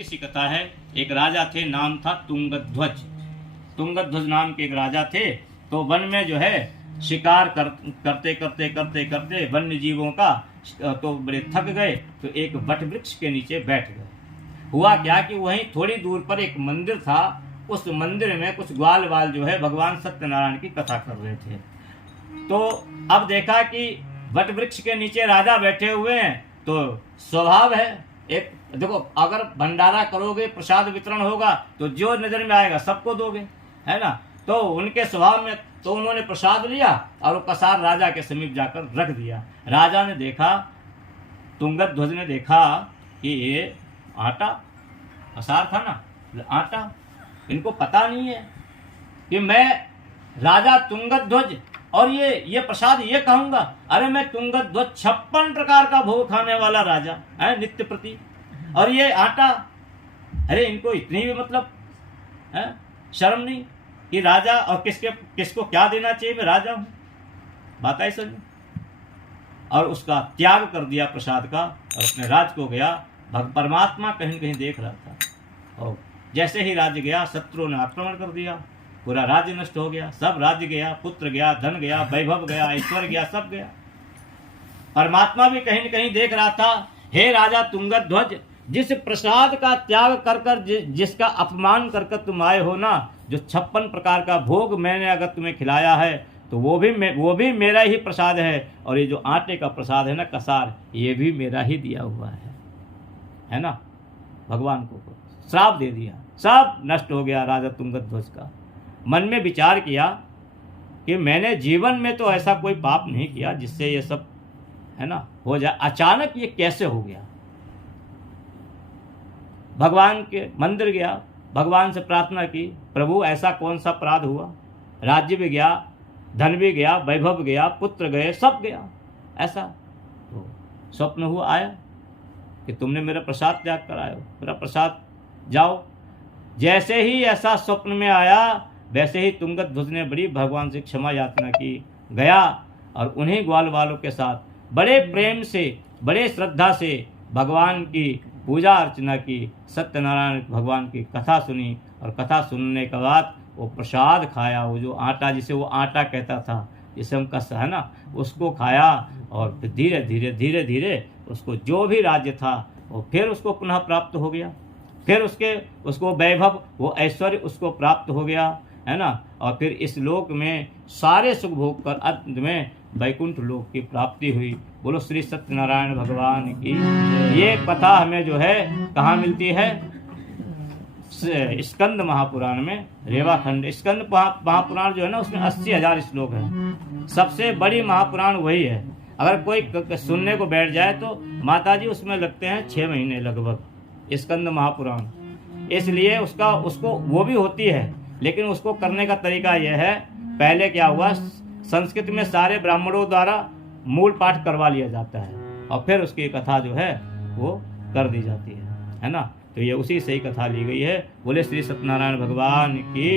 छोटी सी कथा है। एक राजा थे, नाम था तुंगध्वज। तुंगध्वज नाम के एक राजा थे। तो वन में जो है शिकार करते करते करते करते वन्य जीवों का तो बड़े थक गए, तो एक वट वृक्ष के नीचे बैठ गए। हुआ क्या कि वहीं थोड़ी दूर पर एक मंदिर था। उस मंदिर में कुछ ग्वाल वाल जो है भगवान सत्यनारायण की कथा कर रहे थे। तो अब देखा कि वट वृक्ष के नीचे राजा बैठे हुए हैं, तो स्वभाव है एक, देखो अगर भंडारा करोगे, प्रसाद वितरण होगा तो जो नजर में आएगा सबको दोगे, है ना। तो उनके स्वभाव में तो उन्होंने प्रसाद लिया और वो कसार राजा के समीप जाकर रख दिया। राजा ने देखा, तुंगध्वज ने देखा कि ये आटा, कसार था ना आटा, इनको पता नहीं है कि मैं राजा तुंगध्वज और ये प्रसाद ये कहूंगा। अरे मैं तुंगध्वज 56 प्रकार का भोग खाने वाला राजा है नित्य प्रति, और ये आटा, अरे इनको इतनी भी मतलब है शर्म नहीं कि राजा और किसको क्या देना चाहिए, मैं राजा हूं। बात आई समझ। और उसका त्याग कर दिया प्रसाद का और अपने राज को गया। परमात्मा कहीं कहीं देख रहा था। और जैसे ही राज्य गया, शत्रुओं ने आक्रमण कर दिया, पूरा राज्य नष्ट हो गया। सब राज्य गया, पुत्र गया, धन गया, वैभव गया, ऐश्वर्य गया, सब गया। परमात्मा भी कहीं न कहीं देख रहा था। हे राजा तुंगध्वज, जिस प्रसाद का त्याग कर कर जिसका अपमान कर कर तुम आए हो ना, जो 56 प्रकार का भोग मैंने अगर तुम्हें खिलाया है, तो वो भी मेरा ही प्रसाद है। और ये जो आटे का प्रसाद है ना, कसार, ये भी मेरा ही दिया हुआ है ना। भगवान को श्राप दे दिया, सब नष्ट हो गया राजा तुंगध्वज का। मन में विचार किया कि मैंने जीवन में तो ऐसा कोई पाप नहीं किया जिससे ये सब है ना हो जाए, अचानक ये कैसे हो गया। भगवान के मंदिर गया, भगवान से प्रार्थना की, प्रभु ऐसा कौन सा अपराध हुआ, राज्य भी गया, धन भी गया, वैभव गया, पुत्र गए, सब गया। ऐसा तो स्वप्न हुआ आया कि तुमने मेरा प्रसाद त्याग कराया, मेरा प्रसाद जाओ। जैसे ही ऐसा स्वप्न में आया, वैसे ही तुंगध्वज ने बड़ी भगवान से क्षमा याचना की, गया और उन्हीं ग्वाल वालों के साथ बड़े प्रेम से, बड़े श्रद्धा से भगवान की पूजा अर्चना की, सत्यनारायण भगवान की कथा सुनी। और कथा सुनने के बाद वो प्रसाद खाया, वो जो आटा, जिसे वो आटा कहता था, जिसे हम कस है ना, उसको खाया। और फिर धीरे धीरे धीरे धीरे उसको जो भी राज्य था वो फिर उसको पुनः प्राप्त हो गया। फिर उसको वैभव, वो ऐश्वर्य उसको प्राप्त हो गया, है ना। और फिर इस लोक में सारे सुख भोग कर अंत में वैकुंठ लोक की प्राप्ति हुई। बोलो श्री सत्यनारायण भगवान की। ये कथा हमें जो है कहाँ मिलती है, स्कंद महापुराण में, रेवाखंड। स्कंद महापुराण जो है ना, उसमें 80,000 श्लोक है। सबसे बड़ी महापुराण वही है। अगर कोई सुनने को बैठ जाए तो माताजी उसमें लगते हैं 6 महीने लगभग, स्कंद महापुराण। इसलिए उसको वो भी होती है, लेकिन उसको करने का तरीका यह है, पहले क्या हुआ, संस्कृत में सारे ब्राह्मणों द्वारा मूल पाठ करवा लिया जाता है और फिर उसकी कथा जो है वो कर दी जाती है ना। तो ये उसी से ही कथा ली गई है। बोले श्री सत्यनारायण भगवान की।